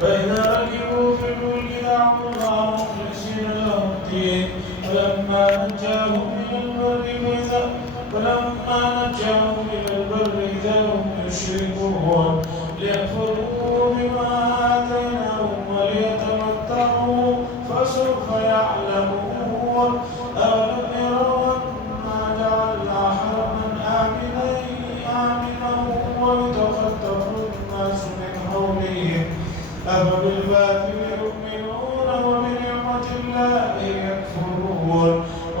فإذا ركبوا في الفلك دعوا الله مخلصين له الدين فلما نجاهم إلى البر إذا هم يشركون ليكفروا بما آتيناهم وليتمتعوا فسوف يعلمون أولم يروا أنا جعلنا حرما آمنا ويتخطف الناس من حولهم أفبالباطل يؤمنون وبنعمة الله يكفرون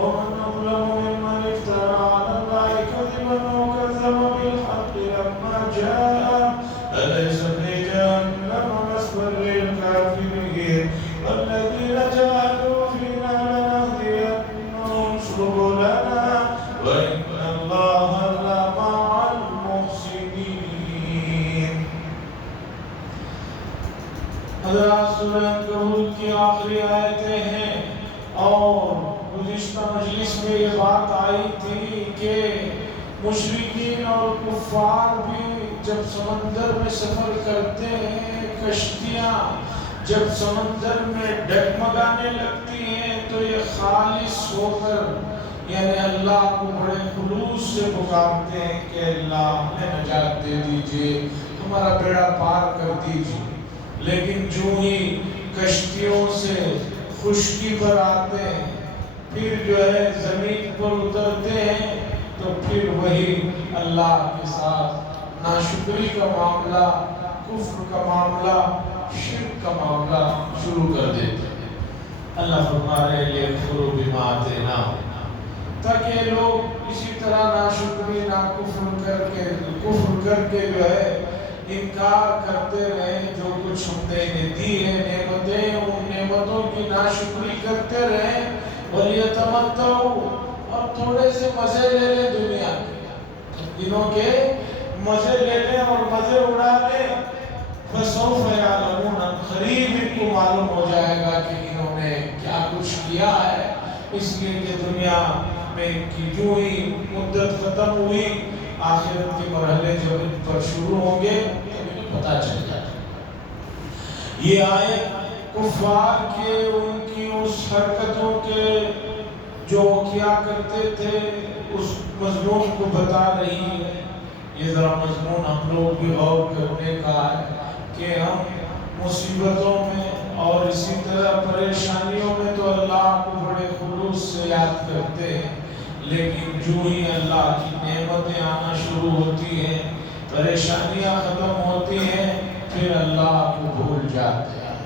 ومن أظلم ممن افترى على الله كذبا وكذب بالحق لما جاء أليس في جهنم مثوى للكافرين والذين جاهدوا فينا لنهدينهم سبلنا وإن الله لمع المحسنين. حضرات سورہ عنکبوت کی آخری آیتیں ہیں اور گزشتہ مجلس میں یہ بات آئی تھی کہ مشرکین اور کفار بھی جب سمندر میں سفر کرتے ہیں کشتیاں جب سمندر میں ڈگمگانے لگتی ہیں تو یہ خالص ہو کر یعنی اللہ کو بڑے خلوص سے پکارتے ہیں کہ اللہ ہمیں نجات دے دیجئے ہمارا بیڑا پار کر دیجئے. لیکن جو ہی کشتیوں سے خشکی پر آتے ہیں پھر جو ہے زمین پر اترتے ہیں تو پھر وہی اللہ کے ساتھ ناشکری کا معاملہ کفر کا معاملہ شرک کا معاملہ شروع کر دیتے ہیں. اللہ فرمائے لیکفروا بما آتیناہم تاکہ لوگ اسی طرح ناشکری کفر کر کے جو ہے انکار کرتے رہے جو کچھ ہم نے انہیں دی ہے نعمتیں ان نعمتوں کی ناشکری کرتے رہے وَلْيَتَمَتَّعُوا اور تھوڑے سے مزے لے لیں دنیا کے دنوں کے مزے لے لیں اور مزے اڑا لیں فَسَوْفَ يَعْلَمُونَ قریب ان کو معلوم ہو جائے گا کہ انہوں نے کیا کچھ کیا ہے. اس لیے کہ دنیا میں کی جو ہی مدت ختم ہوئی آخرت کے مرحلے جب ان پر شروع ہوں گے تو پتہ چل جائے. یہ آیت کفار کے ان کی اس حرکتوں کے جو کیا کرتے تھے اس مضمون کو بتا رہی ہے. یہ ذرا مضمون ہم لوگ بھی غور کرنے کا ہے کہ ہم مصیبتوں میں اور اسی طرح پریشانیوں میں تو اللہ کو بڑے خلوص سے یاد کرتے ہیں لیکن جو ہی اللہ کی نعمتیں آنا شروع ہوتی ہیں پریشانیاں ختم ہوتی ہیں پھر اللہ کو بھول جاتے ہیں.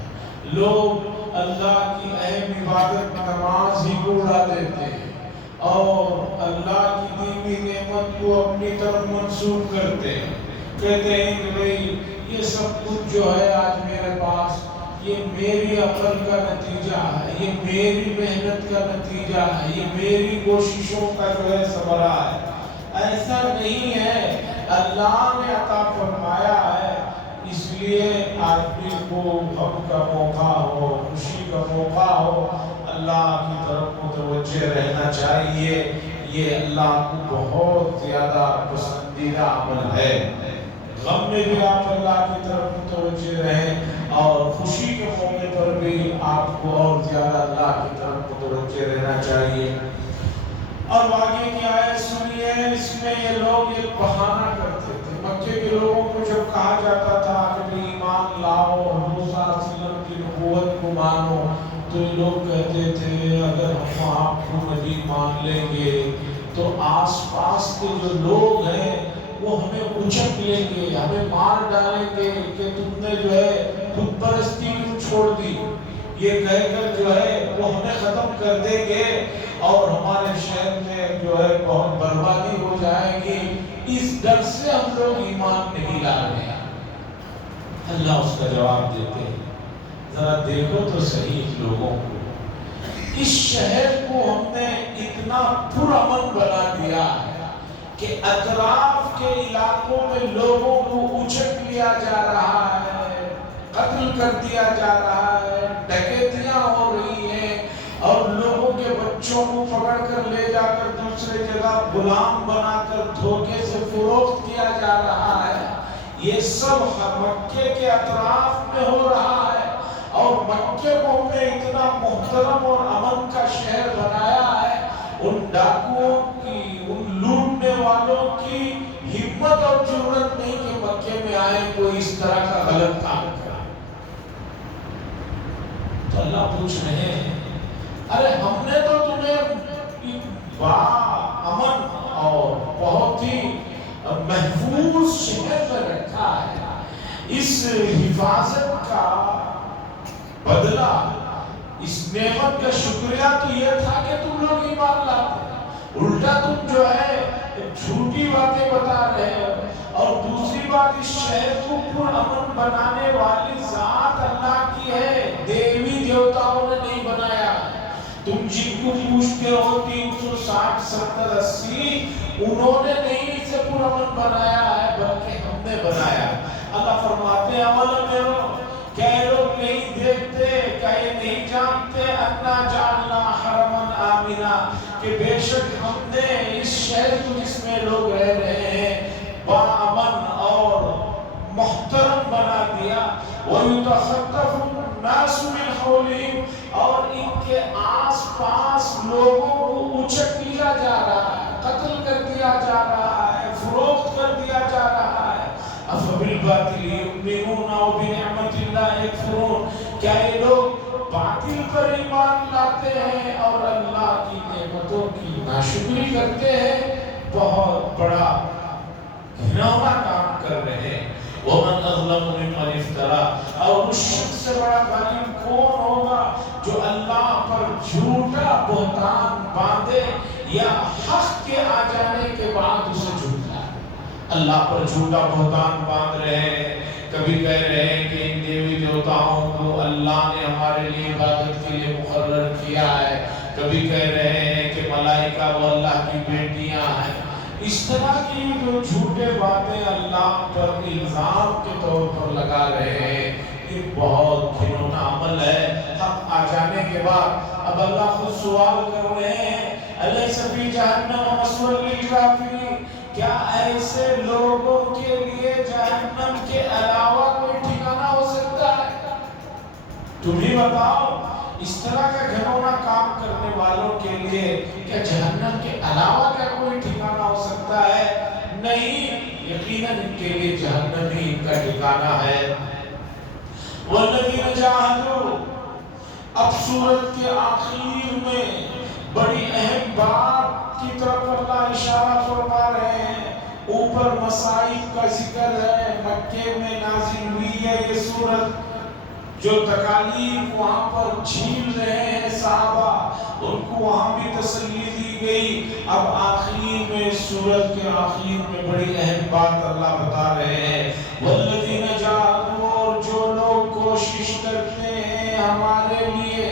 لوگ اللہ کی اہم عبادت نماز ہی کو اڑا دیتے ہیں اور اللہ کی دی ہوئی نعمت کو اپنی طرف منسوب کرتے ہیں. کہتے ہیں کہ بھئی یہ سب کچھ جو ہے آج میرے پاس یہ میری عقل کا نتیجہ ہے یہ میری محنت کا نتیجہ ہے یہ میری کوششوں کا جو ہے ثمرہ ہے. ایسا نہیں ہے اللہ نے عطا فرمایا ہے اس لیے آدمی کو غم کا موقع ہو خوشی کا موقع ہو اللہ کی طرف متوجہ رہنا چاہیے. یہ اللہ کو بہت زیادہ پسندیدہ عمل ہے. غم میں بھی آپ اللہ کی طرف متوجہ رہیں اور خوشی کے موقع پر بھی آپ کو اور زیادہ اللہ کی طرف متوجہ رہنا چاہیے. اور آگے کی آیت سنیے اس میں یہ لوگ ایک بہانہ کرتے تھے. مکے کے لوگوں کو جب کہا جاتا تھا کہ ایمان لاؤ حضور صلی اللہ علیہ وسلم کی نبوت کو مانو تو یہ لوگ کہتے تھے اگر ہم آپ کو نبی مان لیں گے تو آس پاس کے جو لوگ ہیں وہ ہمیں اچک لیں گے ہمیں مار ڈالیں گے کہ تم نے جو ہے خود پرستی کیوں چھوڑ دی. یہ کہہ کر جو ہے وہ ہمیں ختم کر دیں گے اور ہمارے شہر میں جو ہے بہت بربادی ہو جائے گی. اس ڈر سے ہم لوگ ایمان نہیں لا رہے ہیں. اللہ اس کا جواب دیتے ہیں ذرا دیکھو تو صحیح لوگوں کو اس شہر کو ہم نے اتنا پرامن بنا دیا ہے کہ اطراف کے علاقوں میں لوگوں کو اچک لیا جا رہا ہے قتل کر دیا جا رہا ہے ڈکیتیاں ہو رہی ہیں اور لوگوں کے بچوں کو پکڑ کر لے جا کر دوسرے جگہ غلام بنا کر دھوکے سے فروخت کیا جا رہا ہے. یہ سب مکے کے اطراف میں ہو رہا مکے کو ہم نے اتنا محترم اور امن کا شہر بنایا ہے، ان ڈاکوؤں کی، ان لوٹنے والوں کی ہمت اور جرأت نہیں کہ مکے میں آئے کوئی اس طرح کا غلط کام کرے۔ تو اللہ پوچھ رہے ہیں ارے ہم نے تو تمہیں با امن اور بہت ہی محفوظ شہر میں رکھا ہے، اس حفاظت کا بدلہ، اس نعمت کا شکریہ تو یہ تھا کہ تم لوگ ایمان لاتے، الٹا تم جو ہے جھوٹی باتیں بتا رہے ہو۔ اور دوسری بات، اس شہر کو پر امن بنانے والی ذات اللہ کی ہے، دیوی دیوتاؤں نے نہیں بنایا۔ تم جن کو پوچھتے ہو 360 70 80 انہوں نے نہیں اسے پر امن بنایا ہے بلکہ ہم نے بنایا۔ اللہ فرماتے ہیں اولم یروا، کیا یہ لوگ نہیں دیکھتے، کیا یہ نہیں جانتے، انا جعلنا حرما آمنا، کہ بے شک ہم نے اس شہر کو جس میں لوگ رہ رہے ہیں باامن اور محترم بنا دیا۔ وَيُتَخَطَّفُ النَّاسُ مِنْ حَوْلِهِمْ، اور ان کے آس پاس لوگوں کو اچک لیا جا رہا ہے، قتل کر دیا جا رہا ہے، فروخت کر دیا جا رہا ہے۔ أَفَبِالْبَاطِلِ يُؤْمِنُونَ وَبِنِعْمَةِ اللَّهِ يَكْفُرُونَ، کیا یہ لوگ باطل پر ایمان لاتے ہیں اور اللہ کی نعمتوں کی ناشکری کرتے ہیں؟ بہت بڑا گھناؤنا کام کر رہے ہیں۔ وَمَنْ أَظْلَمُ مِمَّنِ افْتَرَىٰ، اور اس شخص سے بڑا ظالم کون ہوگا جو اللہ پر جھوٹا بہتان باندھے یا حق کے آ جانے کے بعد اسے جھوٹلائے۔ اللہ پر جھوٹا بہتان باندھ رہے ہیں، کبھی کہہ رہے ہیں کہ ان دیوی دیوتاؤں کو اللہ نے ہمارے لیے عبادت کے لیے مقرر کیا ہے، کبھی کہہ رہے ہیں کہ ملائکہ وہ اللہ کی بیٹیاں ہیں۔ اس طرح کی جو جھوٹے باتیں اللہ پر الزام کے طور پر لگا رہے ہیں، یہ بہت گھناؤنا عمل ہے۔ حق آ جانے کے بعد اب اللہ خود سوال کر رہے ہیں الیس فی جہنم مثوی للکافرین، کیا ایسے لوگوں کے لیے جہنم کے علاوہ کوئی ٹھکانہ ہو سکتا ہے؟ تم ہی بتاؤ، اس طرح کا گھناؤنا کام کرنے والوں کے لیے کیا جہنم کے علاوہ کا کوئی ٹھکانہ ہو سکتا ہے؟ نہیں، یقیناً ان کے لیے جہنم ہی ان کا ٹھکانہ ہے۔ والذین جاہدوا، اب سورت کے آخر میں بڑی اہم بات کی طرف اللہ اشارہ فرما رہے ہیں۔ اوپر مصائب کا ذکر ہے، مکے میں نازل ہوئی ہے یہ سورت، جو تکالیف وہاں پر جھیل رہے ہیں صحابہ، ان کو وہاں بھی تسلی دی گئی۔ اب آخر میں سورت کے آخر میں بڑی اہم بات اللہ بتا رہے ہیں، والذین جاہدوا، اور جو لوگ کوشش کرتے ہیں ہمارے لیے،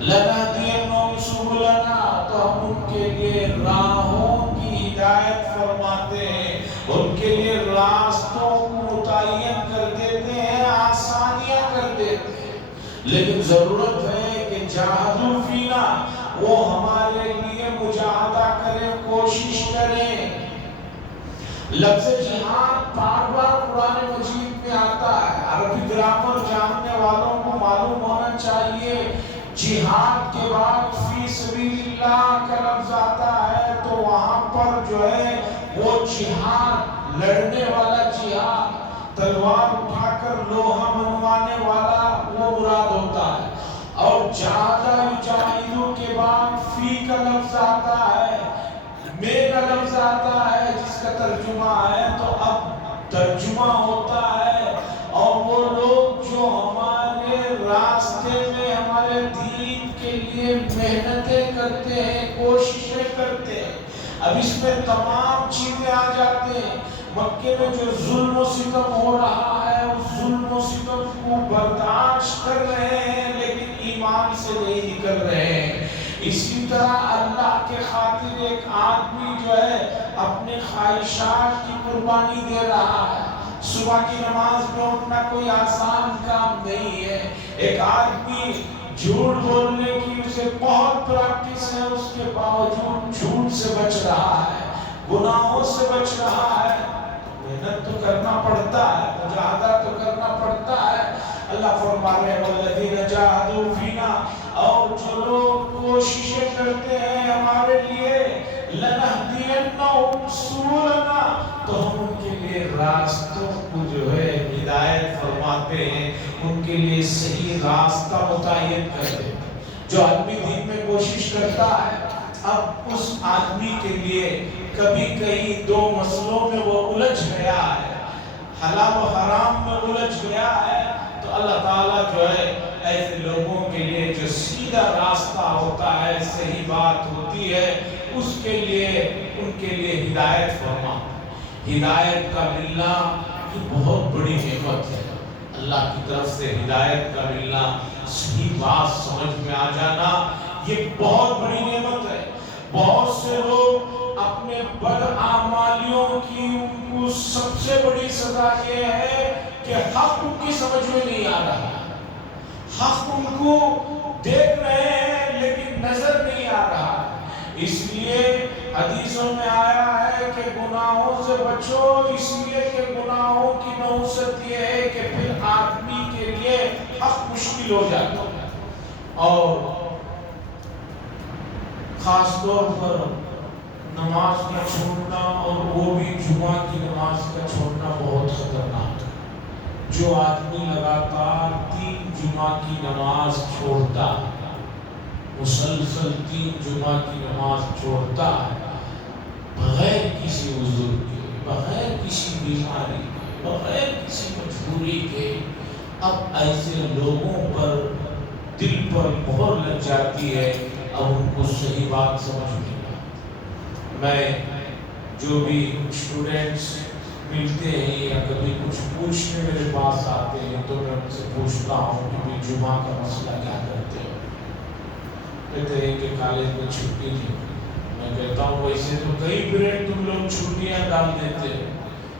لنہدینہم سبلنا، تو ہم ان کے لیے راہوں کی ہدایت فرماتے ہیں، ان کے لیے راستوں کو متعین کر دیتے ہیں، آسانیاں کر دیتے ہیں۔ لیکن ضرورت ہے کہ جاہدوا فینا، وہ ہمارے لیے مجاہدہ کریں، کوشش کریں۔ لفظ جہاد بار بار قرآن مجید میں آتا ہے، عربی گرامر جاننے والوں کو معلوم ہونا چاہیے، جہاد کے بعد فی سبیل اللہ کا لفظ آتا ہے تو وہاں پر جو ہے وہ جہاد، لڑنے والا جہاد، تلوار اٹھا کر لوہا منوانے والا وہ مراد ہوتا ہے۔ اور جہادہ یجاہدو کے بعد فی کا لفظ آتا ہے، میں کا لفظ آتا ہے، جس کا ترجمہ ہے تو اب ترجمہ ہوتا ہے، اور وہ لوگ جو ہمارے راستے میں ہمارے دین کے لیے محنتیں کرتے ہیں، کوششیں کرتے ہیں۔ اب اس میں تمام چیزیں آ جاتے ہیں۔ مکے میں جو ظلم و ستم ہو رہا ہے، اس ظلم و ستم کو برداشت کر رہے ہیں لیکن ایمان سے نہیں نکل رہے ہیں۔ اسی طرح اللہ کے خاطر ایک آدمی جو ہے اپنے خواہشات کی قربانی دے رہا ہے۔ صبح کی نماز میں اٹھنا کوئی آسان کام نہیں ہے۔ ایک آدمی جھوٹ بولنے کی اسے بہت پریکٹس ہے، اس کے باوجود جھوٹ سے بچ رہا ہے، گناہوں سے بچ رہا ہے۔ محنت تو کرنا پڑتا ہے، مجاہدہ تو کرنا پڑتا ہے۔ اللہ فرما رہے ہیں والذین کرتے ہیں ہمارے لیے لنہدینہم سبلنا، تو ہم ان کے لیے راستوں کو جو ہے ہدایت فرماتے ہیں، ان کے لیے صحیح راستہ متعین کرتے ہیں۔ جو آدمی دین میں کوشش کرتا ہے، اب اس آدمی کے لیے کبھی کئی دو مسئلوں میں وہ الجھ گیا ہے، حلال و حرام میں الجھ گیا ہے، تو اللہ تعالیٰ جو ہے ایسے لوگوں کے لیے جو سیدھا راستہ ہوتا ہے، صحیح بات ہوتی ہے، اس کے لیے ان کے لیے ہدایت فرما۔ ہدایت کا ملنا یہ بہت بڑی نعمت ہے، اللہ کی طرف سے ہدایت کا ملنا، صحیح بات سمجھ میں آ جانا، یہ بہت بڑی نعمت ہے۔ بہت سے لوگ اپنے بدعمالیوں کی ان کو سب سے بڑی سزا یہ ہے کہ حق ان کی سمجھ میں نہیں آ رہا، حق ان کو دیکھ رہے ہیں لیکن نظر نہیں آ رہا۔ اس لیے حدیثوں میں آیا ہے کہ گناہوں سے بچو، اس لیے کہ گناہوں کی نحوست یہ ہے کہ پھر آدمی کے لیے حق مشکل ہو جاتا ہے، اور خاص طور پر نماز کا چھوڑنا، اور وہ بھی جمعہ کی نماز کا چھوڑنا بہت خطرناک ہے۔ جو آدمی لگاتار 3 جمعہ کی نماز چھوڑتا ہے، مسلسل 3 جمعہ کی نماز چھوڑتا ہے، بغیر کسی عذر کے، بغیر کسی بیماری کے، بغیر کسی مجبوری کے، اب ایسے لوگوں پر دل پر مہر لگ جاتی ہے، اب ان کو صحیح بات سمجھ نہیں آتی۔ میں جو بھی اسٹوڈنٹس ملتے ہیں یا کبھی کچھ پوچھنے میرے پاس آتے ہیں تو میں ان سے پوچھتا ہوں کہ بھی جمعہ کا مسئلہ کیا کرتے ہو؟ کہتے ہیں کہ کالج میں چھٹی تھی۔ میں کہتا ہوں ویسے تو کئی پیریڈ تم لوگ چھٹیاں ڈال دیتے ہو،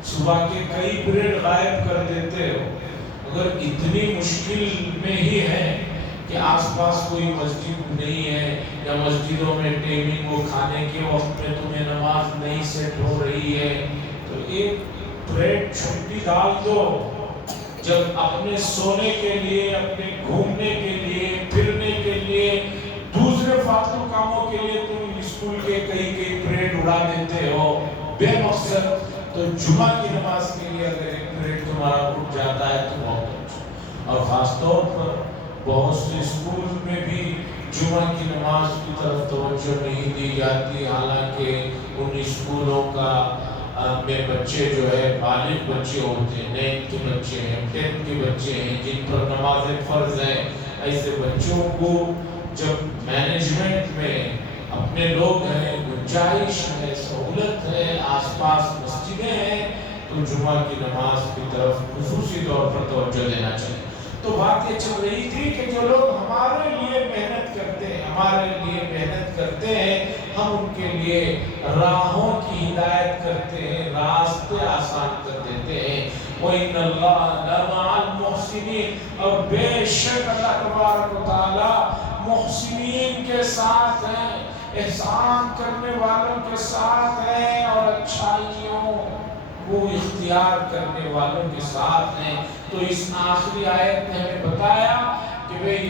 صبح کے کئی پیریڈ غائب کر دیتے ہو، اگر اتنی مشکل میں ہی ہے کہ آس پاس کوئی مسجد نہیں ہے، یا مسجدوں میں ٹائمنگ وہ کھانے کے وقت میں تمہیں نماز نہیں سیٹ ہو رہی ہے، تو ایک پیریڈ چھٹی ڈال دو۔ جب اپنے سونے کے لیے، اپنے گھومنے کے لیے، پھرنے کے لیے، دوسرے فالتو کاموں کے لیے تم اسکول کے کئی پیریڈ اڑا دیتے ہو بے مقصد، تو جمعہ کی نماز کے لیے اگر ایک پیریڈ تمہارا اٹھ جاتا ہے تو بہت اچھا۔ اور خاص طور پر بہت سے اسکول میں بھی جمعہ کی نماز کی طرف توجہ نہیں دی جاتی، حالانکہ ان اسکولوں کا میں بچے جو ہے بالغ بچے ہوتے ہیں، 9th کے بچے ہیں، 10th کے بچے ہیں، جن پر نماز فرض ہے۔ ایسے بچوں کو جب مینجمنٹ میں اپنے لوگ ہیں، گنجائش ہے، سہولت ہے، آس پاس مسجدیں ہیں، تو جمعہ کی نماز کی طرف خصوصی طور پر توجہ دینا چاہیے۔ تو بات یہ چل رہی تھی کہ جو لوگ ہمارے لیے محنت کرتے ہیں، ہمارے لیے محنت کرتے ہیں، ہم ان کے لیے راہوں کی ہدایت کرتے ہیں، راستے آسان کر دیتے ہیں۔ وَإِنَّ اللَّهَ لَمَعَ الْمُحْسِنِينَ، اور بے شک اللہ تبارک و تعالی محسنین کے ساتھ ہیں، احسان کرنے والوں کے ساتھ ہیں، اور اچھائیوں کو اختیار کرنے والوں کے ساتھ ہیں۔ تو اس آخری آیت نے ہمیں بتایا کہ بھئی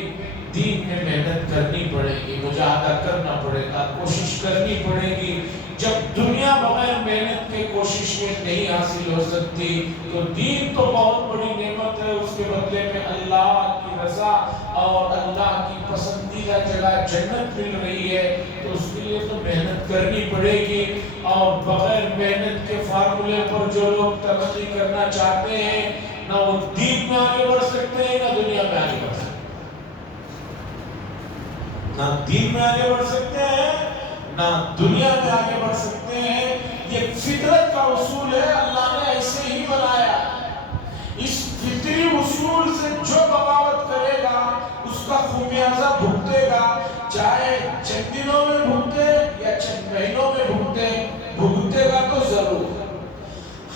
دین میں محنت کرنی پڑے گی، مجاہدہ کرنا پڑے گا، کوشش کرنی پڑے گی۔ جب دنیا بغیر محنت کے کوشش میں نہیں حاصل ہو سکتی، تو دین تو بہت بڑی نعمت ہے، اس کے بدلے میں اللہ کی رضا اور اللہ کی پسندیدہ جگہ جنت مل رہی ہے، تو اس کے لیے تو محنت کرنی پڑے گی۔ اور بغیر محنت کے فارمولے پر جو لوگ ترقی کرنا چاہتے ہیں، نہ وہ دین میں آگے بڑھ سکتے ہیں، نہ دنیا میں آگے بڑھ سکتے ہیں، نہ دین میں آگے بڑھ سکتے ہیں، نہ دنیا میں آگے بڑھ سکتے ہیں۔ یہ فطرت کا اصول ہے، اللہ نے ایسے ہی بنایا۔ اس فطری اصول سے جو بغاوت کرے گا اس کا خمیازہ بھگتے گا، چاہے چند دنوں میں بھگتے یا چند مہینوں میں بھگتے گا تو ضرور۔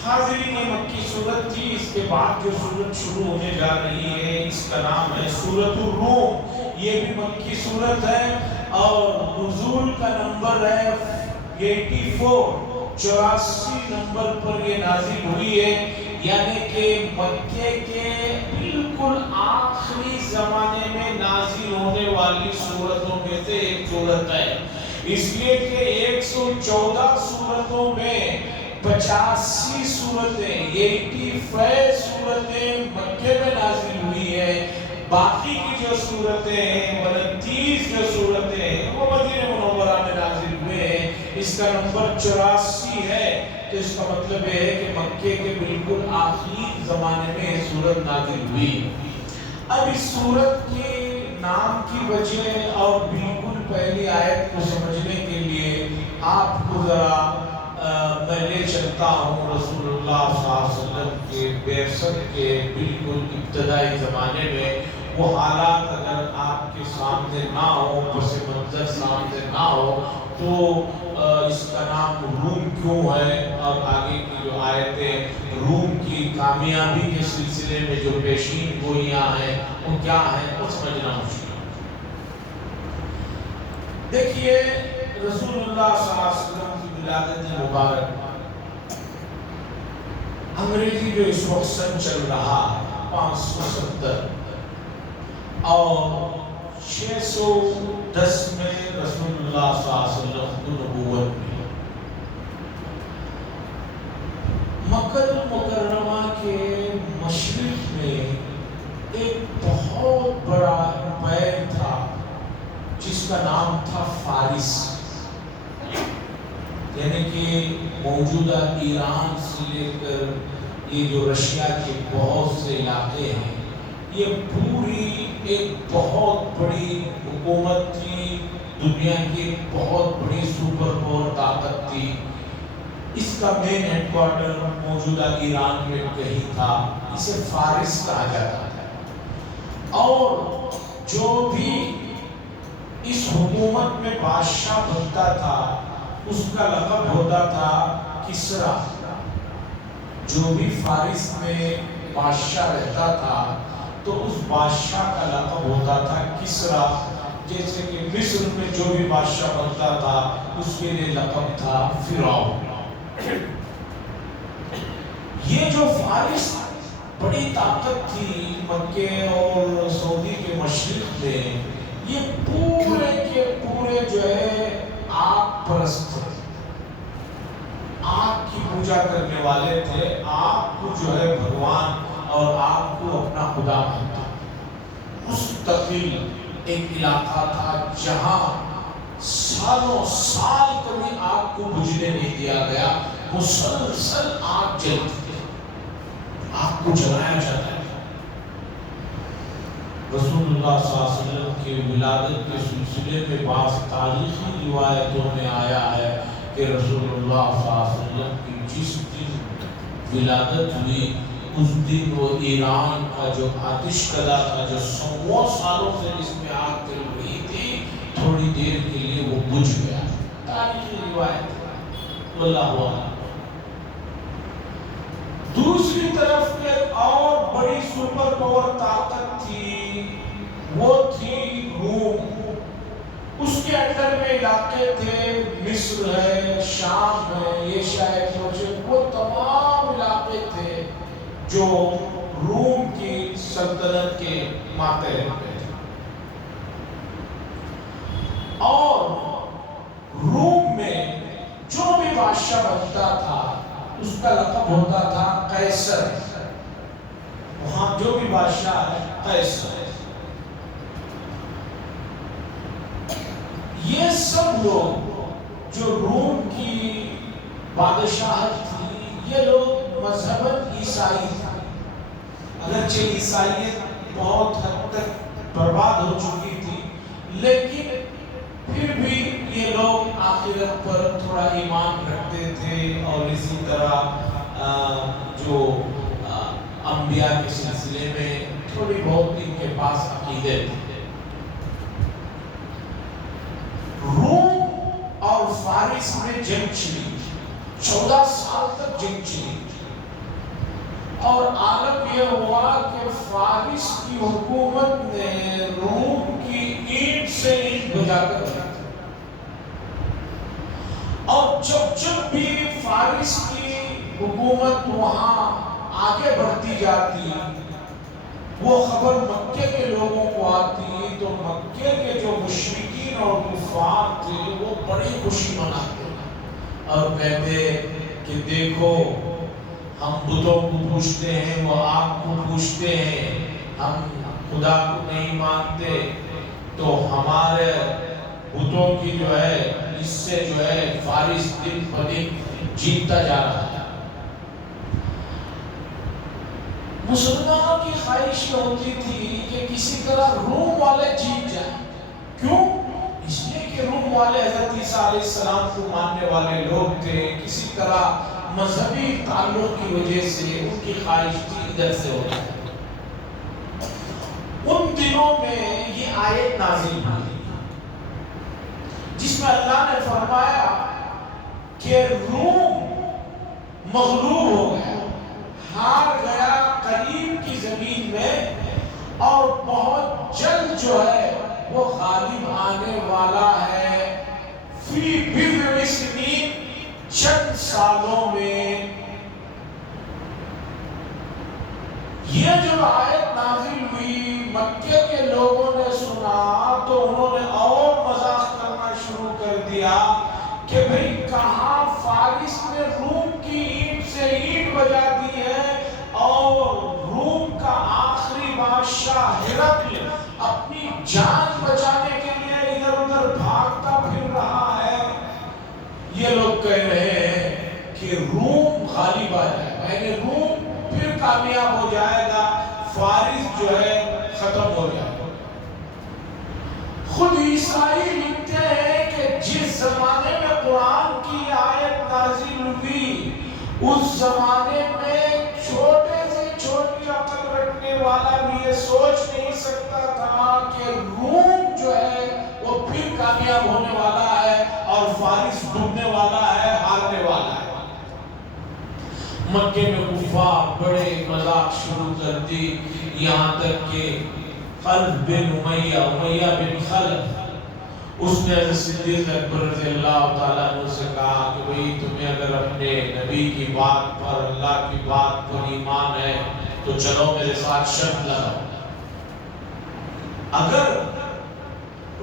حاضرین، یہ مکی سورت تھی، اس کے بعد جو سورت شروع ہونے جا رہی ہے اس کا نام ہے سورۃ الروم۔ یہ بھی مکی سورت ہے اور نزول کا نمبر ہے 84 نمبر پر یہ نازل ہوئی ہے، یعنی کہ مکے کے بالکل آخر آخری زمانے میں نازل ہونے والی سورتوں میں سے ایک سورت ہے، اس لیے کہ 114 سورتوں میں 85 سورتیں 85 سورتیں مکے میں نازل ہوئی ہے، باقی کی جو سورتیں ہیں 29 جو سورتیں ہیں وہ مدینہ منورہ میں نازل ہوئے ہیں۔ اس کا نمبر 84 ہے، تو اس کا مطلب یہ ہے کہ مکے کے بالکل آخری زمانے میں یہ سورت نازل ہوئی۔ اب اس سورت کے نام کی وجہ اور بالکل پہلی آیت کو سمجھنے کے لیے آپ کو ذرا میں لے چلتا ہوں رسول اللہ صلی اللہ علیہ وسلم کے بعثت کے بالکل ابتدائی زمانے میں۔ وہ حالات اگر آپ کے سامنے نہ ہو، پس منظر سامنے نہ ہو، تو اس کا نام روم کیوں ہے، اور آگے کی جو آیتیں روم کی کامیابی کے سلسلے میں جو پیشین گوئیاں ہیں وہ کیا ہیں، وہ سمجھنا مشکل۔ دیکھیے رسول اللہ صلی اللہ علیہ وسلم کی ولادت مبارک، انگریزی جو اس وقت سن چل رہا 570 اور 610 میں رسول اللہ صلی اللہ علیہ وسلم کو نبوت ملی۔ مکہ المکرمہ کے مشرق میں ایک بہت بڑا امپائر تھا جس کا نام تھا فارس، یعنی کہ موجودہ ایران سے لے کر یہ جو رشیا کے بہت سے علاقے ہیں، یہ پوری ایک بہت بڑی حکومت تھی، دنیا کی بہت بڑی سپر پاور طاقت تھی۔ اس کا مین ہیڈ کوارٹر موجودہ ایران میں کہیں تھا، اسے فارس کہا جاتا تھا، اور جو بھی اس حکومت میں بادشاہ بنتا تھا اس کا لقب ہوتا تھا کسرا۔ جو بھی فارس میں بادشاہ رہتا تھا تو اس بادشاہ کا لقب ہوتا تھا کسرا، جیسے کہ مصر میں جو بھی بادشاہ بنتا تھا اس کے لیے لقب تھا فرعون۔ یہ جو فارس بڑی طاقت تھی مکے اور سعودی کے مشرق میں، یہ پورے کے پورے جو ہے آگ پرست تھے، آگ کی پوجا کرنے والے تھے، آگ کو جو ہے بھگوان اور آگ کو اپنا خدا مانتے۔ مستقل ایک علاقہ تھا جہاں سالوں سال کبھی آگ کو بجھنے نہیں دیا گیا، مسلسل آگ جلتی تھی، آگ کو جلایا جاتا ہے۔ رسول اللہ صلی اللہ علیہ وسلم کی ولادت کے سلسلے میں بعض تاریخی روایتوں میں آیا ہے کہ رسول اللہ صلی اللہ علیہ وسلم کی جس دن ولادت ہوئی اس دن وہ ایران کا جو آتش کدا تھا، جو سو سالوں سے جس میں آگ جل رہی تھی، تھوڑی دیر کے لیے وہ بجھ گیا۔ تاریخی روایت واللہ اعلم۔ دوسری طرف ایک اور بڑی سپر پاور طاقت تھی، وہ تھی روم۔ اس کے اندر میں علاقے تھے، مصر ہے، شام ہے، یہ شاید وہ تمام علاقے تھے جو روم کی سلطنت کے ماتحت تھے، اور روم میں جو بھی بادشاہ بنتا تھا اس کا لقب ہوتا تھا قیصر۔ وہاں جو بھی بادشاہ ہے قیصر۔ یہ سب لوگ جو روم کی بادشاہت تھی، یہ لوگ مذہباً عیسائی تھے، اگرچہ عیسائیت بہت حد تک برباد ہو چکی تھی، لیکن پھر بھی یہ لوگ آخرت پر تھوڑا ایمان رکھتے تھے، اور اسی طرح جو انبیاء کے سلسلے میں تھوڑی بہت ان کے پاس عقیدے تھے۔ روم اور فارس میں جنگ چلی، 14 سال تک جنگ چلی، اور عالم یہ ہوا کہ فارس کی حکومت نے روم کی اینٹ سے اینٹ بجا کر رکھا، اور جب بھی فارس کی حکومت وہاں آگے بڑھتی جاتی وہ خبر مکے کے لوگوں کو آتی تو مکے کے جو مشرکین اور کفار تھے وہ بڑی خوشی مناتے اور کہتے کہ دیکھو ہم بتوں کو پوچھتے ہیں، وہ آپ کو پوچھتے ہیں، ہم خدا کو نہیں مانتے، تو ہمارے بتوں کی جو ہے اس سے جو ہے فارس دن بدن جیتتا جا رہا ہے۔ مسلمانوں کی خواہش یہ ہوتی تھی کہ کسی طرح روم والے جیت جائیں۔ کیوں؟ اس لیے کہ روم والے حضرت عیسیٰ علیہ السلام کو ماننے والے لوگ تھے، کسی طرح مذہبی تعلق کی وجہ سے ان کی خواہش تھی ادھر سے ہو جائے۔ ان دنوں میں یہ آیت نازل ہوئی جس میں اللہ نے فرمایا کہ روم مغلوب ہو گیا، ہار گیا قریب کی زمین میں، اور بہت جلد جو ہے وہ غالب آنے والا ہے فی بضع سنین، چند سالوں میں۔ یہ جو آیت نازل ہوئی مکے کے لوگوں نے سنا تو انہوں نے اور مذاق کرنا شروع کر دیا کہ بھئی کہاں فارس نے روم کی اینٹ سے اینٹ بجا دی ہے، اور روم کا آخری بادشاہ ہرقل اپنی جان بچانے کے لیے ادھر ادھر بھاگتا پھر رہا ہے۔ یہ لوگ کہہ رہے ہیں کہ روم غالب آ جائے گا، یعنی روم پھر کامیاب ہو جائے گا، فارس جو ہے ختم ہو جائے گا۔ خود عیسائی لکھتے ہیں کہ جس زمانے میں قرآن کی آیت نازل ہوئی اس زمانے میں چھوٹے سے چھوٹی عقل رکھنے والا بھی یہ سوچ نہیں سکتا تھا کہ روم جو ہے وہ پھر کامیاب ہونے والا ہے اور فارس ڈوبنے والا ہے، ہارنے والا ہے۔ مکے میں کفار بڑے مذاق شروع کر دی، یہاں تک کہ خلف بن امیہ بن خلف، اس نے حضرت صدیق اکبر رضی اللہ تعالیٰ عنہ سے کہا کہ بھئی تمہیں اگر اپنے نبی کی بات پر، اللہ کی بات پر ایمان ہے تو چلو میرے ساتھ شرط لگاؤ، اگر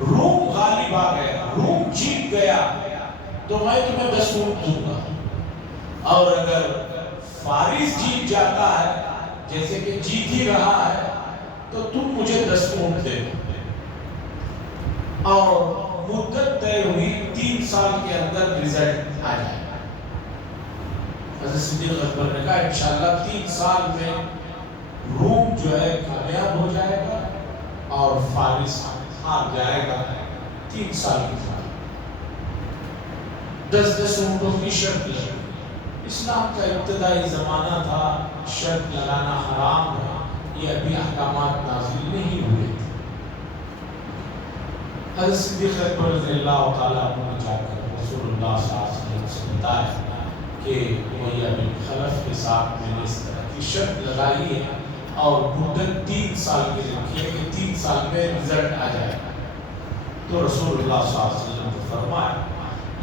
روم غالب آ گیا، روم جیت گیا تو میں تمہیں 10 اونٹ دوں گا، اور اگر فارس جیت جاتا ہے جیسے کہ جیت ہی رہا ہے تو تم مجھے 10 اونٹ دے دو۔ اور مدت طے ہوئی 3 سال کے اندر رزلٹ آ جائے گا۔ حضرت صدیق اکبر نے کہا انشاءاللہ 3 سال میں روم جو ہے کامیاب ہو جائے گا اور فارس ہار جائے گا۔ 3 سال کی بعد 10 اونٹوں کی شرط لگی۔ اسلام کا ابتدائی زمانہ تھا، شرط لگانا حرام ہے، یہ ابھی احکامات نازل نہیں ہوئے تھے۔ حضرت صدیق اکبر رضی اللہ تعالیٰ عنہ نے جا کر رسول اللہ صلی اللہ علیہ وسلم سے بتایا کہ امیہ بن خلف کے ساتھ میں نے اس طرح کی شرط لگائی ہے اور مدت 3 سال کی رکھی ہے کہ 3 سال میں رزلٹ آ جائے گا۔ تو رسول اللہ صلی اللہ علیہ وسلم نے فرمایا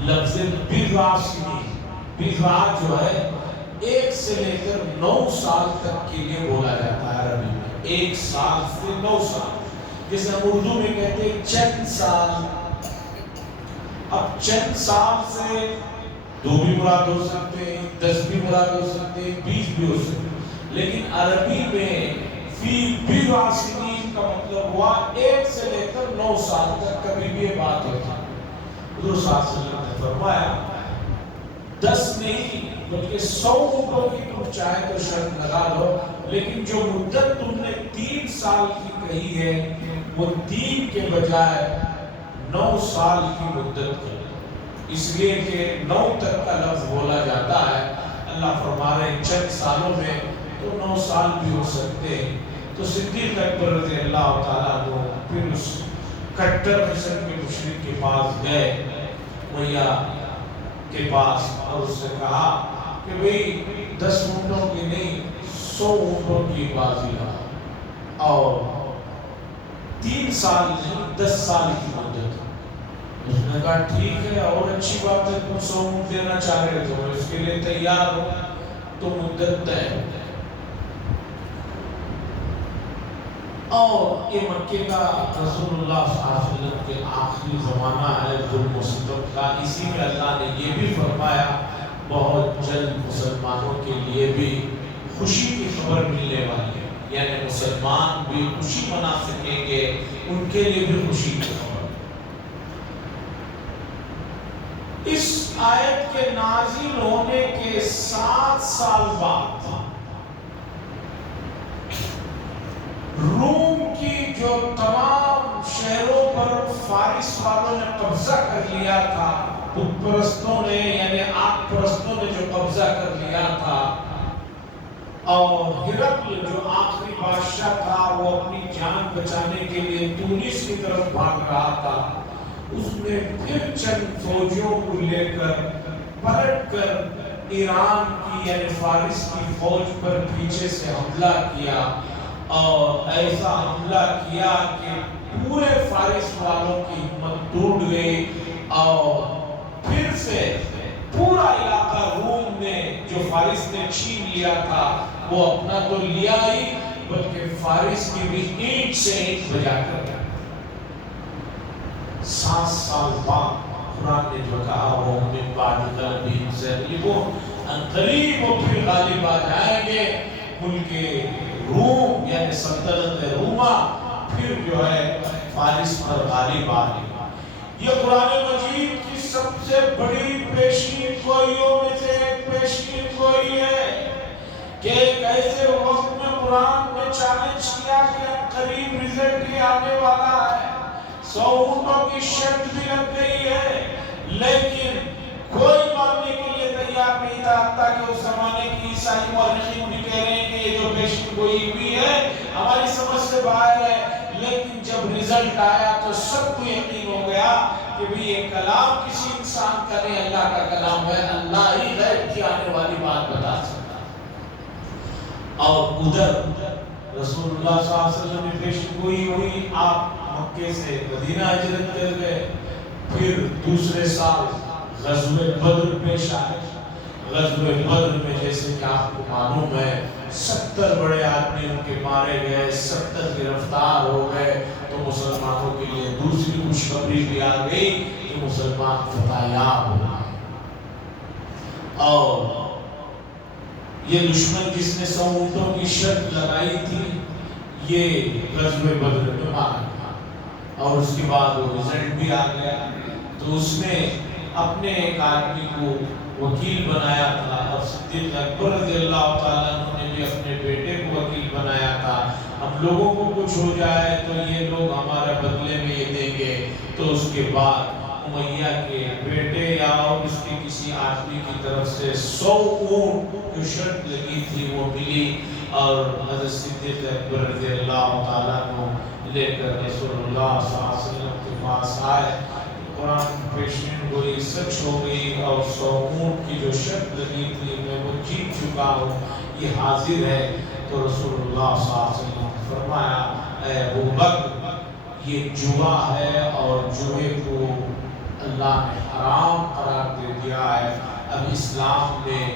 لفظ بضع سنین، بضع جو ہے 1 سے لے کر 9 سال تک کے لیے بولا جاتا ہے عربی میں، 1 سال سے 9 سال، جیسے ہم اردو میں کہتے ہیں چند سال۔ اب چند سال سے 2 بھی مراد ہو سکتے ہیں، 10 بھی مراد ہو سکتے ہیں، 20 بھی ہو سکتے ہیں، لیکن عربی میں فی بضع سنین کا مطلب ہوا 1 سے لے کر 9 سال تک کبھی بھی یہ بات ہوتی ہے۔ حضور صلی اللہ علیہ وسلم نے فرمایا 10 نہیں بلکہ 100 اونٹوں کی تم چاہے تو شرط لگا دو، لیکن جو مدت تم نے 3 سال کی کہی ہے وہ 3 کے بجائے 9 سال کی مدت کی، اس لیے کہ 9 تک کا لفظ بولا جاتا ہے، اللہ فرما رہے ہیں چند سالوں میں تو 9 سال بھی ہو سکتے ہیں۔ تو صدیق اکبر رضی اللہ تعالیٰ عنہ پھر اس کٹر قسم کے مشرک کے پاس گئے، امیہ کے پاس، اور اس سے کہا کہ بھئی 10 اونٹوں کی نہیں 100 اونٹوں کی بازی لگا، اور 3 سال نہیں 10 سال کی مدت۔ اس نے کہا ٹھیک ہے، اور اچھی بات ہے، تم 100 اونٹ دینا چاہ رہے تو میں اس کے لیے تیار ہوں، تو مدت طے۔ اور یہ مکے کا رسول اللہ صلی اللہ علیہ وسلم کے آخری زمانہ ہے ظلم و ستم کا. اسی میں اللہ نے یہ بھی فرمایا بہت جلد مسلمانوں کے لیے بھی خوشی کی خبر ملنے والی ہے، یعنی مسلمان بھی خوشی منا سکیں گے، ان کے لیے بھی خوشی کی خبر. اس آیت کے نازل ہونے کے 7 سال بعد روم کی جو تمام شہروں پر فارس والوں نے قبضہ کر لیا تھا، بت پرستوں نے یعنی آگ پرستوں نے جو قبضہ کر لیا تھا، اور ہرقل جو آخری بادشاہ تھا وہ اپنی جان بچانے کے لیے تونس کی طرف بھاگ رہا تھا، اس نے پھر چند فوجوں کو لے کر پلٹ کر ایران کی یعنی فارس کی فوج پر پیچھے سے حملہ کیا، اور ایسا حملہ کیا کہ پورے فارس والوں کی ہمت ٹوٹ گئی، اور پھر سے پورا علاقہ روم نے جو فارس نے چھین لیا تھا وہ اپنا تو لیا ہی بلکہ فارس کی بھی اینٹ سے اینٹ بجا کر گیا. 7 سال بعد قرآن نے جو کہا وہ من بعد غلبہم سیغلبون، قریب وہ پھر غالب آ جائیں گے. ملک روم یعنی سلطنت روما پھر جو ہے فارس پر غالب آ گئی. یہ قرآن مجید کی سب سے بڑی پیشین گوئیوں میں سے ایک پیشین گوئی ہے کہ ایک ایسے وقت میں قرآن نے چیلنج کیا کہ قریب رزلٹ یہ آنے والا ہے. 100 اونٹوں کی شرط بھی لگ گئی ہے لیکن کوئی ماننے کے لیے تیار نہیں تھا، حتیٰ کہ اس زمانے کی عیسائی مورخین بھی کہہ رہے ہیں کہ یہ جو پیشین گوئی ہوئی ہے ہماری سمجھ سے باہر ہے. لیکن جب رزلٹ آیا تو سب کو یقین ہو گیا کہ بھی یہ کلام کسی انسان کا نہیں، اللہ کا کلام ہے. اللہ ہی غیب کی آنے والی بات بتا سکتا. اور ادھر رسول اللہ صلی اللہ علیہ وسلم نے پیشین گوئی ہوئی، آپ مکے سے مدینہ ہجرت کر گئے. پھر دوسرے سال غزوہ بدر پیش آئے. غزوہ بدر میں جیسے کہ آپ کو معلوم ہے 70 بڑے آدمی ان کے مارے گئے، 70 گرفتار ہو گئے. تو مسلمانوں کے لیے دوسری خوشخبری بھی آ گئی کہ مسلمان فتح یاب ہو گئے. اور یہ دشمن جس نے 100 اونٹوں کی شرط لگائی تھی یہ غزوہ بدر میں مارا گیا، اور اس کے بعد وہ رزلٹ بھی آ گیا. تو اس نے اپنے ایک آدمی کو وکیل بنایا تھا، اور صدیق اکبر رضی اللہ تعالیٰ عنہ نے بھی اپنے بیٹے کو وکیل بنایا تھا. ہم لوگوں کو کچھ ہو جائے تو یہ لوگ ہمارے بدلے میں یہ دیں گے. تو اس کے بعد امیہ کے بیٹے یا اور اس کے کسی آدمی کی طرف سے 100 اونٹ جو شرط لگی تھی وہ ملی، اور حضرت صدیق اکبر رضی اللہ تعالیٰ عنہ لے کر رسول اللہ صلی اللہ علیہ وسلم کے پاس آئے. قرآن پیشین گوئی سچ ہو گئی، اور 100 اونٹ کی جو شرط لگی تھی میں وہ جیت چکا ہوں، یہ حاضر ہے. تو رسول اللہ صلی اللہ علیہ وسلم نے فرمایا اے ابوبکر یہ جوا ہے، اور جوے کو اللہ نے حرام قرار دے دیا ہے. اب اسلام میں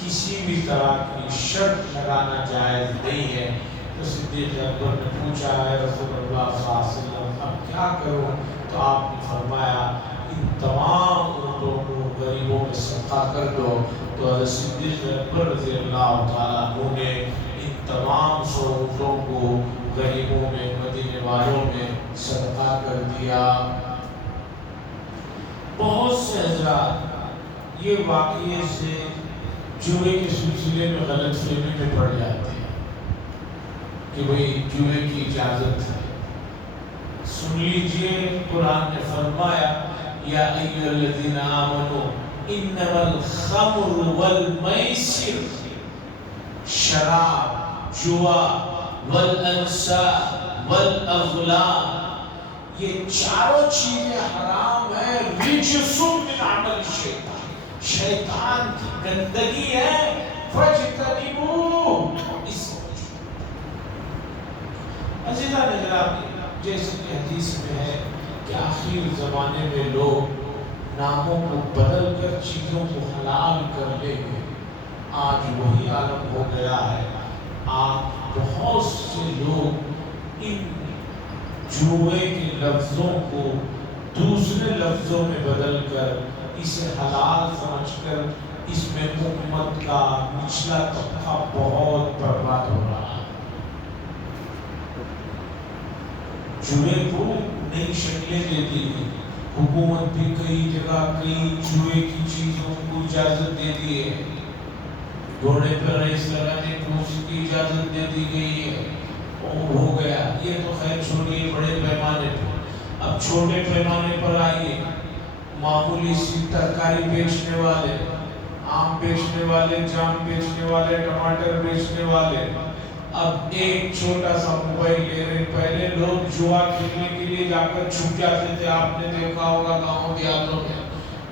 کسی بھی طرح کی شرط لگانا جائز نہیں ہے. تو صدیق اکبر نے پوچھا ہے رسول اللہ صلی اللہ علیہ وسلم اب کیا کروں؟ تو آپ نے فرمایا ان تمام اونٹوں کو غریبوں میں صدقہ کر دو. تو حضرت صدیق اکبر رضی اللہ تعالیٰ عنہ نے ان تمام 100 اونٹوں کو غریبوں میں مدینے والوں میں صدقہ کر دیا. بہت سے حضرات یہ واقعے سے جوے کے سلسلے میں غلط فہمی میں پڑ جاتے ہیں کہ بھئی جوے کی اجازت ہے. سن لیجئے قرآن نے فرمایا یا ایھا الذین آمنوا انما الخمر والمیسر، شراب، جوا، والانصاب والاغلال، یہ چاروں چیزیں حرام ہیں. رجس من عمل الشیطان، شیطان کی گندگی ہے. فاجتنبوہ، اس عزیزان حضرات جیسے کہ حدیث میں ہے کہ آخر زمانے میں لوگ ناموں کو بدل کر چیزوں کو حلال کر لیں گے. آج وہی عالم ہو گیا ہے. آج بہت سے لوگ ان جوئے کے لفظوں کو دوسرے لفظوں میں بدل کر اسے حلال سمجھ کر اس میں امت کا نچلا طبقہ بہت برباد ہو رہا ہے۔ جوئے کو نئی شکلیں دیتی ہے، حکومت بھی کئی جگہ کئی جوئے کی چیزوں کو اجازت دیتی ہے، گھوڑے پر ریس لگانے کو اس کی اجازت دے دی گئی ہے، اور ہو گیا۔ یہ تو خیر چھوڑیے بڑے پیمانے پر، اب چھوٹے پیمانے پر آئیے، معمولی سی ترکاری بیچنے والے، آم بیچنے والے، جام بیچنے والے، ٹماٹر بیچنے والے اب ایک چھوٹا سا موبائل لے رہے۔ پہلے لوگ جوا کھیلنے کے لیے جا کر چھپ جاتے تھے، آپ نے دیکھا ہوگا گاؤں دیہاتوں میں،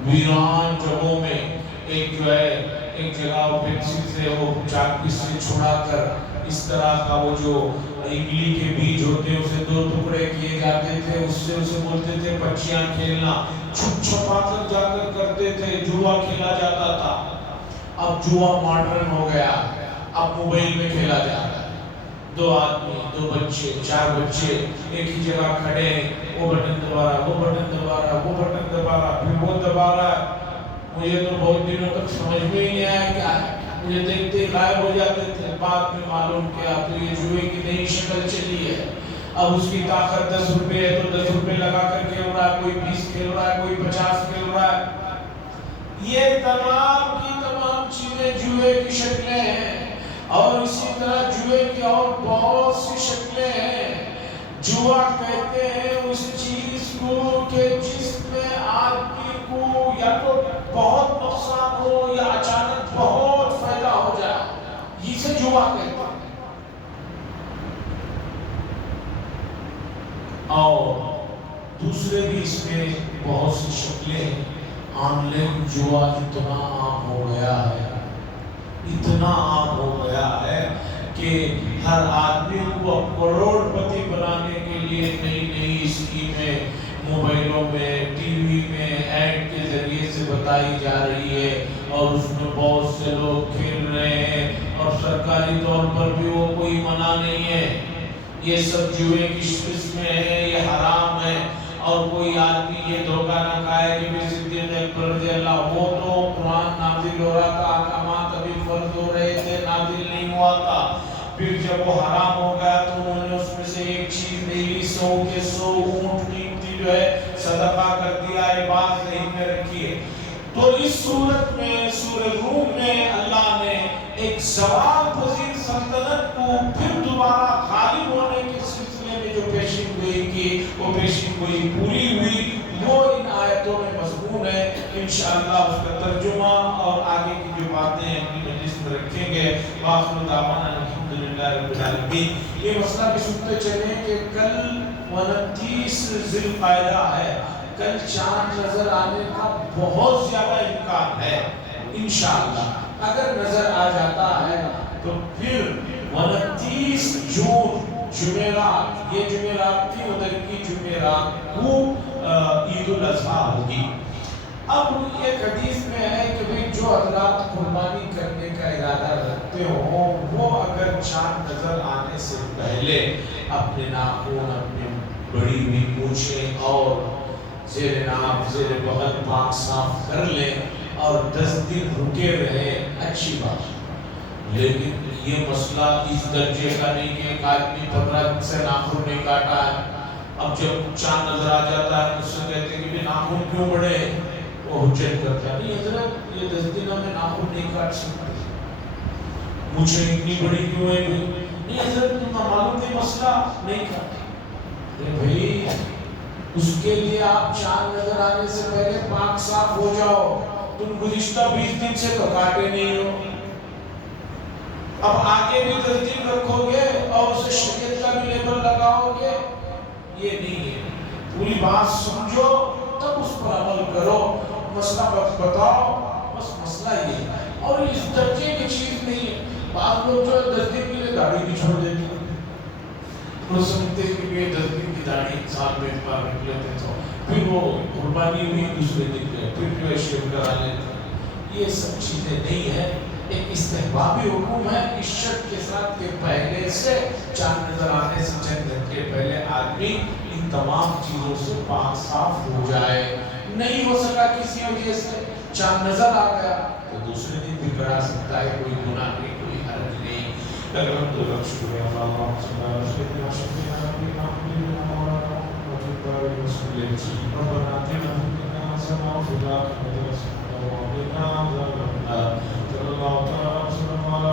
ویران جگہوں میں ایک جو ہے ایک جگہ وہ پنسل سے وہ چاک پیس سے چھڑا کر اس طرح کا وہ جو املی کے بیج ہوتے ہیں اسے دو ٹکڑے کیے جاتے تھے، اس سے اسے بولتے تھے بچیاں کھیلنا، چھپ چھپا کر جا کر کرتے تھے، جوا کھیلا جاتا تھا۔ اب جوا ماڈرن ہو گیا، اب موبائل میں کھیلا جا رہا ہے، دو آدمی، دو بچے، چار بچے ایک ہی جگہ کھڑے ہیں، وہ بٹن دبا رہا، وہ بٹن دبا رہا، وہ بٹن دبا رہا، پھر وہ دبا رہا ہے۔ مجھے تو بہت دنوں تک سمجھ میں ہی نہیں آیا کیا ہے، مجھے دیکھتے غائب ہو جاتے تھے، بعد میں معلوم کیا تو یہ جوئے کی نئی شکل چلی ہے۔ اب اس کی طاقت 10 روپے ہے تو 10 روپے لگا کر کھیل رہا ہے، کوئی 20 کھیل رہا ہے، کوئی 50 کھیل رہا ہے۔ یہ تمام کی تمام چیزیں جوئے کی شکلیں ہیں، اور اسی طرح جوئے کی اور بہت سی شکلیں ہیں۔ جوا کہتے ہیں اس چیز کو کہ جس میں آدمی کو یا تو بہت نقصان ہو یا اچانک بہت فائدہ ہو جائے، اسے جوا کہتے ہیں۔ اور دوسرے بھی اس میں بہت سی شکلیں ہیں۔ آن لائن جوا اتنا عام ہو گیا ہے، اتنا عام ہو گیا ہے کہ ہر آدمی کو کروڑ پتی بنانے کے لیے نئی نئی اسکیمیں موبائلوں میں، ٹی وی میں ایڈ کے ذریعے سے بتائی جا رہی ہے، اور اس میں بہت سے لوگ کھیل رہے ہیں، اور سرکاری طور پر بھی وہ کوئی منع نہیں ہے۔ یہ سب جوئے کی قسمیں ہیں، یہ حرام ہے، اور کوئی آدمی یہ دھوکہ نہ کھائے کہ میں صدیق اکبر رضی اللہ، وہ تو قرآن نازل ہو رہا تھا، احکامات ابھی فرض ہو رہے تھے، نازل نہیں ہوا تھا، پھر جب وہ حرام ہو گیا تو انہوں نے اس میں سے ایک چیز لے لی، 100 کے 100 اونٹ قیمتی جو ہے صدقہ کر دیا، یہ بات ذہن میں رکھیے۔ تو اس صورت میں سورہ روم میں اللہ نے ایک زوال پذیر سلطنت کو پھر دوبارہ غالب ہونے کے سلسلے میں جو پیشن گوئی کی، وہ پیشن گوئی پوری ہوئی، وہ ان آیتوں میں مضمون ہے۔ انشاءاللہ اس کا ترجمہ اور آگے کی جو باتیں اپنی مجلس میں رکھیں گے۔ وآخر دعوانا الحمدللہ رب العالمین۔ یہ مسئلہ بھی سنتے چلیں کہ کل 29 ذی القعدہ ہے، کل چاند نظر آنے کا بہت زیادہ امکان ہے۔ انشاءاللہ اگر نظر آ جاتا ہے تو پھر 29 جون جمعرات، یہ جمعرات کی ادھر کی جمعرات کو عید الاضحیٰ ہوگی۔ اب ایک حدیث میں ہے کہ بھئی جو حضرات قربانی کرنے کا ارادہ رکھتے ہوں وہ اگر چاند نظر آنے سے پہلے اپنے ناخن، اپنے بڑی ہوئی مونچھیں اور زیر ناف زیر بغل پاک صاف کر لیں اور 10 دن رکے رہے، اچھی بات۔ لیکن یہ مسئلہ اس درجے کا نہیں کہ ایک آدمی 15 دن سے ناخن نہیں کاٹا ہے، اب جب چاند نظر آ جاتا ہے تو اس سے کہتے ہیں کہ ناخن کیوں بڑے ہیں، وہ حجت کرتا ہے، نہیں حضرت یہ 10 دنوں میں ناخن نہیں کاٹ سکتے، مجھے اتنی بڑی کیوں ہے، نہیں حضرت تمہیں معلوم نہیں مسئلہ نہیں کاٹا۔ بھئی اس کے لیے آپ چاند نظر آنے سے پہلے پاک صاف ہو جاؤ، تم گزشتہ 20 دن سے تو کاٹے نہیں ہو، اب آگے بھی 10 دن رکھو گے اور اسے شریعت کا بھی لیبل لگاؤ گے، یہ نہیں ہے۔ پوری بات سمجھو تب اس پر عمل کرو، مسئلہ بتاؤ، بس مسئلہ یہ ہے۔ اور اس درجے کی چیز نہیں ہے، بعض لوگ جو 10 دن کے لیے داڑھی بھی چھوڑ دیتے ہیں، وہ سمجھتے ہیں کہ یہ 10 دن کی داڑھی سال میں ایک بار رکھ لیتے تو پھر وہ قربانی ہوئی دوسرے دن پہ پھر جو ہے شیو کرا لیتے ہیں۔ یہ سب چیزیں نہیں ہیں، ایک استحبابی حکم ہے اس شرط کے ساتھ کہ پہلے سے چاند نظر آنے سے چند گھنٹے پہلے آدمی ان تمام چیزوں سے پاک صاف ہو جائے. نہیں ہو سکا کسی وجہ سے چاند نظر آ گیا تو دوسرے دن بھی کرا سکتا ہے, کوئی گناہ نہیں, کوئی حرج نہیں. الحمدللہ شکر اللہ صلی اللہ علیہ وسلم. ربنا آتنا في الدنيا حسنة وفي الآخرة حسنة وقنا عذاب النار. صلى الله تعالى وسلم على